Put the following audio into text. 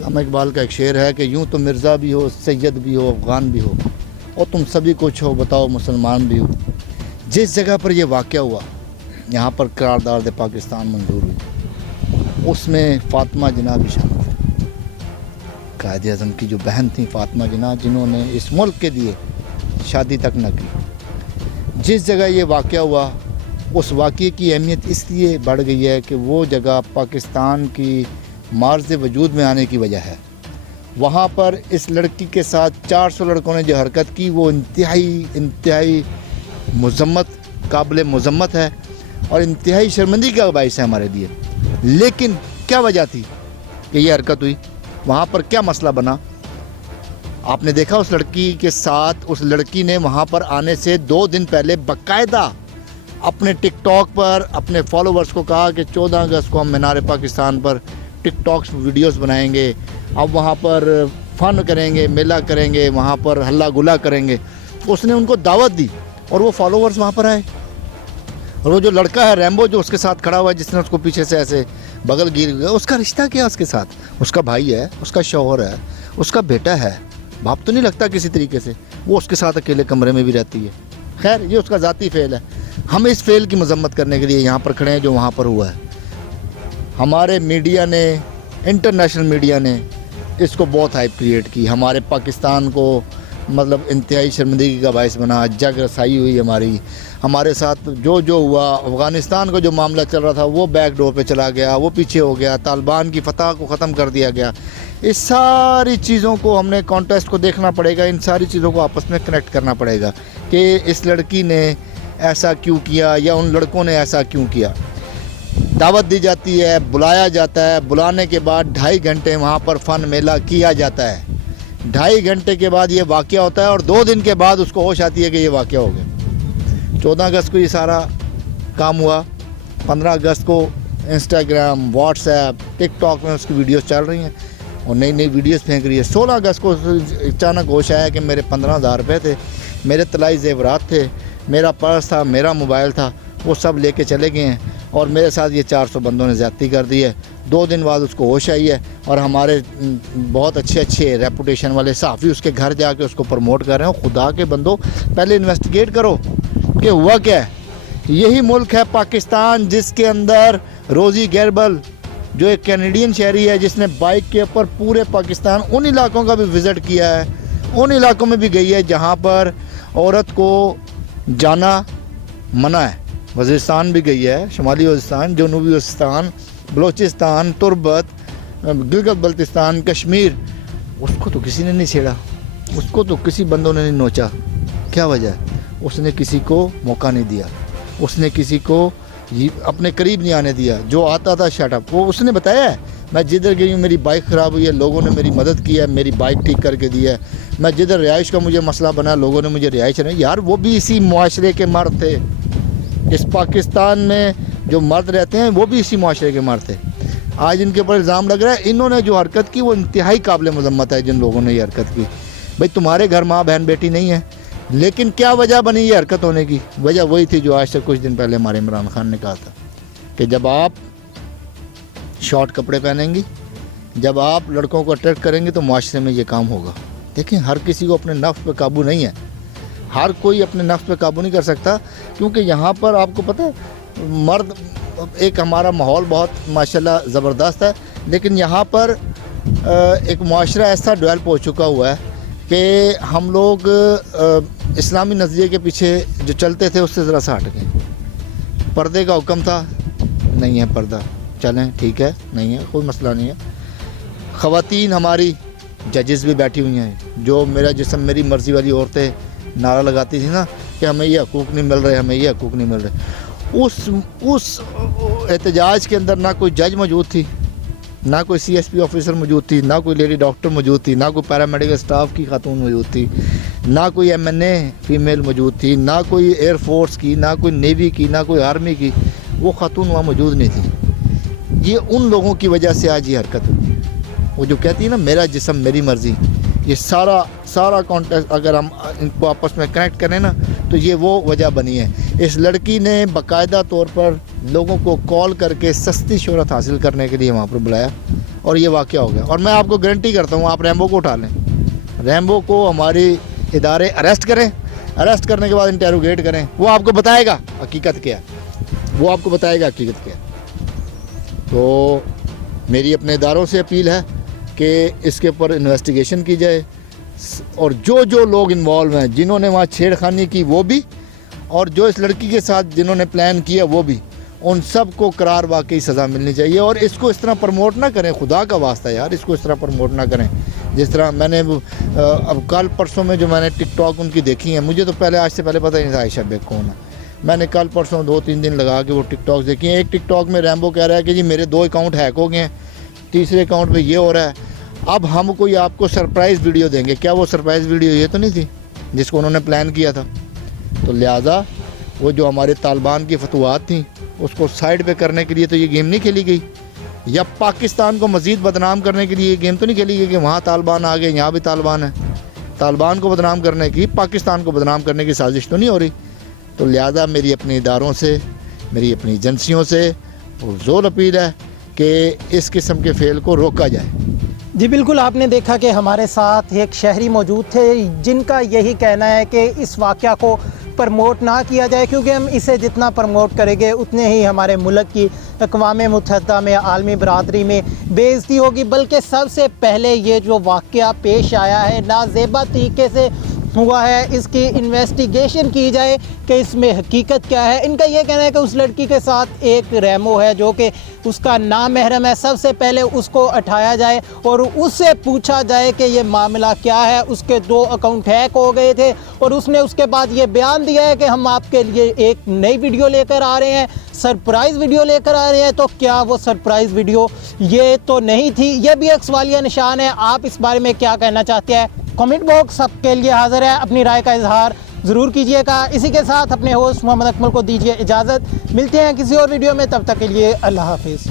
علامہ اقبال کا ایک شعر ہے کہ یوں تو مرزا بھی ہو، سید بھی ہو، افغان بھی ہو، اور تم سبھی کچھ ہو، بتاؤ مسلمان بھی ہو۔ جس جگہ پر یہ واقعہ ہوا، یہاں پر قرارداد پاکستان منظور ہوئی، اس میں فاطمہ جناح بھی شامل تھی، قائد اعظم کی جو بہن تھیں فاطمہ جناح، جنہوں نے اس ملک کے لیے شادی تک نہ کی۔ جس جگہ یہ واقعہ ہوا، اس واقعے کی اہمیت اس لیے بڑھ گئی ہے کہ وہ جگہ پاکستان کی معرض وجود میں آنے کی وجہ ہے۔ وہاں پر اس لڑکی کے ساتھ 400 لڑکوں نے جو حرکت کی، وہ انتہائی مذمت، قابل مذمت ہے اور انتہائی شرمندگی کا باعث ہے ہمارے لیے۔ لیکن کیا وجہ تھی کہ یہ حرکت ہوئی؟ وہاں پر کیا مسئلہ بنا؟ آپ نے دیکھا اس لڑکی کے ساتھ، اس لڑکی نے وہاں پر آنے سے 2 دن پہلے باقاعدہ اپنے ٹک ٹاک پر اپنے فالوورز کو کہا کہ 14 اگست کو ہم مینار پاکستان پر ٹک ٹاکس ویڈیوز بنائیں گے، اب وہاں پر فن کریں گے، میلہ کریں گے، وہاں پر ہلا گلا کریں گے۔ اس نے ان کو دعوت دی اور وہ فالوورز وہاں پر آئے، اور وہ جو لڑکا ہے ریمبو جو اس کے ساتھ کھڑا ہوا ہے، جس نے اس کو پیچھے سے ایسے بغل گیر گیا، اس کا رشتہ کیا اس کے ساتھ؟ اس کا بھائی ہے، اس کا شوہر ہے، اس کا بیٹا ہے، باپ تو نہیں لگتا کسی طریقے سے، وہ اس کے ساتھ اکیلے کمرے میں بھی رہتی ہے۔ خیر، یہ اس کا ذاتی فعل ہے۔ ہم اس فعل کی مذمت کرنے کے لیے یہاں پر کھڑے ہیں جو وہاں پر ہوا ہے۔ ہمارے میڈیا نے، انٹرنیشنل میڈیا نے اس کو بہت ہائپ کریٹ کی، ہمارے پاکستان کو مطلب انتہائی شرمندگی کا باعث بنا، جگ رسائی ہوئی ہمارے ساتھ جو ہوا۔ افغانستان کا جو معاملہ چل رہا تھا وہ بیک ڈور پہ چلا گیا، وہ پیچھے ہو گیا، طالبان کی فتح کو ختم کر دیا گیا۔ اس ساری چیزوں کو ہم نے کانٹیسٹ کو دیکھنا پڑے گا، ان ساری چیزوں کو آپس میں کنیکٹ کرنا پڑے گا کہ اس لڑکی نے ایسا کیوں کیا یا ان لڑکوں نے ایسا کیوں کیا۔ دعوت دی جاتی ہے، بلایا جاتا ہے، بلانے کے بعد 2.5 گھنٹے وہاں پر فن میلہ کیا جاتا ہے، 2.5 گھنٹے کے بعد یہ واقعہ ہوتا ہے اور 2 دن کے بعد اس کو ہوش آتی ہے کہ یہ واقعہ ہو گیا۔ 14 اگست کو یہ سارا کام ہوا، 15 اگست کو انسٹاگرام، واٹس ایپ، ٹک ٹاک میں اس کی ویڈیوز چل رہی ہیں اور نئی ویڈیوز پھینک رہی ہے۔ 16 اگست کو اچانک ہوش آیا کہ میرے 15,000 روپے تھے، میرے طلائی زیورات تھے، میرا پرس تھا، میرا موبائل تھا، وہ سب لے کے چلے گئے ہیں اور میرے ساتھ یہ 400 بندوں نے زیادتی کر دی ہے۔ 2 دن بعد اس کو ہوش آئی ہے اور ہمارے بہت اچھے ریپوٹیشن والے صحافی اس کے گھر جا کے اس کو پروموٹ کر رہے ہیں۔ خدا کے بندو، پہلے انویسٹیگیٹ کرو کہ ہوا کیا ہے۔ یہی ملک ہے پاکستان جس کے اندر روزی گیربل جو ایک کینیڈین شہری ہے، جس نے بائک کے اوپر پورے پاکستان ان علاقوں کا بھی وزٹ کیا ہے، ان علاقوں میں بھی گئی ہے جہاں پر عورت کو جانا منع ہے۔ وزیرستان بھی گئی ہے، شمالی وزیرستان، جنوبی وزیرستان، بلوچستان، تربت، گلگت بلتستان، کشمیر، اس کو تو کسی نے نہیں چھیڑا، اس کو تو کسی بندوں نے نہیں نوچا۔ کیا وجہ ہے؟ اس نے کسی کو موقع نہیں دیا، اس نے کسی کو اپنے قریب نہیں آنے دیا۔ جو آتا تھا شٹ اپ، وہ اس نے بتایا ہے، میں جدھر گئی ہوں میری بائک خراب ہوئی ہے، لوگوں نے میری مدد کی ہے، میری بائک ٹھیک کر کے دی ہے، میں جدھر رہائش کا مجھے مسئلہ بنا لوگوں نے مجھے رہائش نہیں۔ یار وہ بھی اسی معاشرے کے مرد تھے، اس پاکستان میں جو مرد رہتے ہیں وہ بھی اسی معاشرے کے مرد تھے۔ آج ان کے اوپر الزام لگ رہا ہے، انہوں نے جو حرکت کی وہ انتہائی قابل مذمت ہے۔ جن لوگوں نے یہ حرکت کی، بھائی تمہارے گھر ماں بہن بیٹی نہیں ہے، لیکن کیا وجہ بنی یہ حرکت ہونے کی؟ وجہ وہی تھی جو آج سے کچھ دن پہلے ہمارے عمران خان نے کہا تھا کہ جب آپ شارٹ کپڑے پہنیں گی، جب آپ لڑکوں کو اٹریکٹ کریں گے تو معاشرے میں یہ کام ہوگا۔ دیکھیں، ہر کسی کو اپنے نفس پہ قابو نہیں ہے، ہر کوئی اپنے نفس پہ قابو نہیں کر سکتا، کیونکہ یہاں پر آپ کو پتہ ہے مرد، ایک ہمارا ماحول بہت ماشاءاللہ زبردست ہے، لیکن یہاں پر ایک معاشرہ ایسا ڈیولپ ہو چکا ہوا ہے کہ ہم لوگ اسلامی نظریے کے پیچھے جو چلتے تھے اس سے ذرا سا ہٹ گئے۔ پردے کا حکم تھا، نہیں ہے پردہ، چلیں ٹھیک ہے، نہیں ہے، کوئی مسئلہ نہیں ہے۔ خواتین ہماری ججز بھی بیٹھی ہوئی ہیں، جو میرا جسم میری مرضی والی عورتیں نعرہ لگاتی تھی نا کہ ہمیں یہ حقوق نہیں مل رہے، ہمیں یہ حقوق نہیں مل رہے، اس احتجاج کے اندر نہ کوئی جج موجود تھی، نہ کوئی سی ایس پی آفیسر موجود تھی، نہ کوئی لیڈی ڈاکٹر موجود تھی، نہ کوئی پیرامیڈیکل سٹاف کی خاتون موجود تھی، نہ کوئی ایم این اے فیمیل موجود تھی، نہ کوئی ایئر فورس کی، نہ کوئی نیوی کی، نہ کوئی آرمی کی، وہ خاتون وہاں موجود نہیں تھی۔ یہ ان لوگوں کی وجہ سے آج یہ حرکت ہوئی ہے۔ وہ جو کہتی ہے نا میرا جسم میری مرضی، یہ سارا کانٹیکٹ اگر ہم ان کو آپس میں کنیکٹ کریں نا تو یہ وہ وجہ بنی ہے۔ اس لڑکی نے باقاعدہ طور پر لوگوں کو کال کر کے سستی شہرت حاصل کرنے کے لیے وہاں پر بلایا اور یہ واقعہ ہو گیا. اور میں آپ کو گارنٹی کرتا ہوں, آپ ریمبو کو اٹھا لیں, ریمبو کو ہماری ادارے اریسٹ کریں, اریسٹ کرنے کے بعد انٹیروگیٹ کریں, وہ آپ کو بتائے گا حقیقت کیا ہے, وہ آپ کو بتائے گا حقیقت کیا ہے. تو میری اپنے اداروں سے اپیل ہے کہ اس کے اوپر انویسٹیگیشن کی جائے, اور جو لوگ انوالو ہیں, جنہوں نے وہاں چھیڑخانی کی وہ بھی, اور جو اس لڑکی کے ساتھ جنہوں نے پلان کیا وہ بھی, ان سب کو قرار واقعی سزا ملنی چاہیے. اور اس کو اس طرح پروموٹ نہ کریں, خدا کا واسطہ یار, اس کو اس طرح پروموٹ نہ کریں جس طرح میں نے اب کل پرسوں میں جو میں نے ٹک ٹاک ان کی دیکھی ہیں, مجھے تو پہلے آج سے پہلے پتہ ہی نہیں تھا عائشہ بیگ کون ہے. میں نے کل پرسوں 2-3 دن لگا کے وہ ٹک ٹاک دیکھی ہیں. ایک ٹک ٹاک میں ریمبو کہہ رہا ہے کہ جی میرے 2 اکاؤنٹ ہیک ہو گئے ہیں, تیسرے اکاؤنٹ پہ یہ ہو رہا ہے. اب ہم کوئی آپ کو سرپرائز ویڈیو دیں گے, کیا وہ سرپرائز ویڈیو یہ تو نہیں تھی جس کو انہوں نے پلان کیا تھا؟ تو لہٰذا وہ جو ہمارے طالبان کی فتوحات تھیں اس کو سائڈ پہ کرنے کے لیے تو یہ گیم نہیں کھیلی گئی, یا پاکستان کو مزید بدنام کرنے کے لیے یہ گیم تو نہیں کھیلی گئی کہ وہاں طالبان آ گئے, یہاں بھی طالبان ہیں. طالبان کو بدنام کرنے کی, پاکستان کو بدنام کرنے کی سازش تو نہیں ہو رہی. تو لہٰذا میری اپنے اداروں سے, میری اپنی ایجنسیوں سے زور اپیل ہے کہ اس قسم کے فعل کو روکا جائے. جی بالکل, آپ نے دیکھا کہ ہمارے ساتھ ایک شہری موجود تھے جن کا یہی کہنا ہے کہ اس واقعہ کو پرموٹ نہ کیا جائے, کیونکہ ہم اسے جتنا پرموٹ کریں گے اتنے ہی ہمارے ملک کی اقوام متحدہ میں, عالمی برادری میں بے عزتی ہوگی. بلکہ سب سے پہلے یہ جو واقعہ پیش آیا ہے نازیبا طریقے سے ہوا ہے, اس کی انویسٹیگیشن کی جائے کہ اس میں حقیقت کیا ہے. ان کا یہ کہنا ہے کہ اس لڑکی کے ساتھ ایک ریمو ہے جو کہ اس کا نامحرم ہے, سب سے پہلے اس کو اٹھایا جائے اور اس سے پوچھا جائے کہ یہ معاملہ کیا ہے. اس کے 2 اکاؤنٹ ہیک ہو گئے تھے اور اس نے اس کے بعد یہ بیان دیا ہے کہ ہم آپ کے لیے ایک نئی ویڈیو لے کر آ رہے ہیں, سرپرائز ویڈیو لے کر آ رہے ہیں. تو کیا وہ سرپرائز ویڈیو یہ تو نہیں تھی؟ یہ بھی ایک سوالیہ نشان ہے. آپ اس بارے میں کیا کہنا چاہتے ہیں؟ کمنٹ باکس سب کے لیے حاضر ہے, اپنی رائے کا اظہار ضرور کیجیے گا. اسی کے ساتھ اپنے ہوسٹ محمد اکمل کو دیجیے اجازت, ملتے ہیں کسی اور ویڈیو میں, تب تک کے لیے اللہ حافظ.